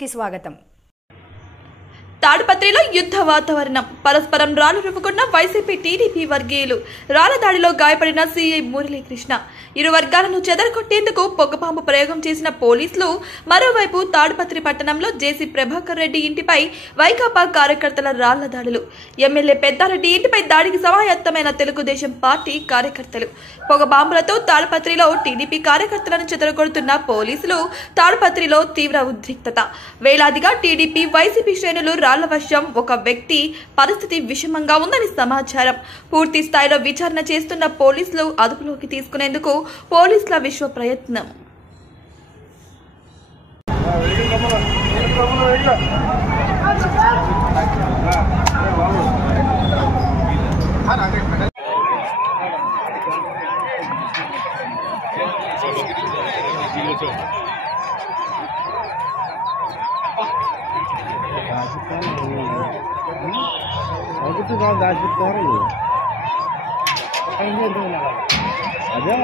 కి స్వాగతం. తాడిపత్రిలో యుద్ధ వాతావరణం. పరస్పరం రాళ్లు రువ్వుకున్న వైసీపీ టీడీపీ వర్గీయులు. రాళ్ల దాడిలో గాయపడిన సీఐ మురళీకృష్ణ. ఇరు వర్గాలను చెదరగొట్టేందుకు పొగబాంబు ప్రయోగం చేసిన పోలీసులు. మరోవైపు తాడిపత్రి పట్టణంలో జేసీ ప్రభాకర్ రెడ్డి ఇంటిపై వైకాపా కార్యకర్తల రాళ్ల దాడులు. ఎమ్మెల్యే పెద్దారెడ్డి ఇంటిపై దాడికి సమాయత్తమైన తెలుగుదేశం పార్టీ కార్యకర్తలు. పొగబాంబులతో తాడిపత్రిలో టీడీపీ కార్యకర్తలను చెదరగొడుతున్న పోలీసులు. తాడిపత్రిలో తీవ్ర ఉద్రిక్తత. వేలాదిగా టీడీపీ వైసీపీ శ్రేణులు రాళ్ల వర్షం. ఒక వ్యక్తి పరిస్థితి విషమంగా ఉందని సమాచారం. పూర్తి స్థాయిలో విచారణ చేస్తున్న పోలీసులు. అదుపులోకి తీసుకునేందుకు పోలీసుల విశ్వ ప్రయత్నం. అదే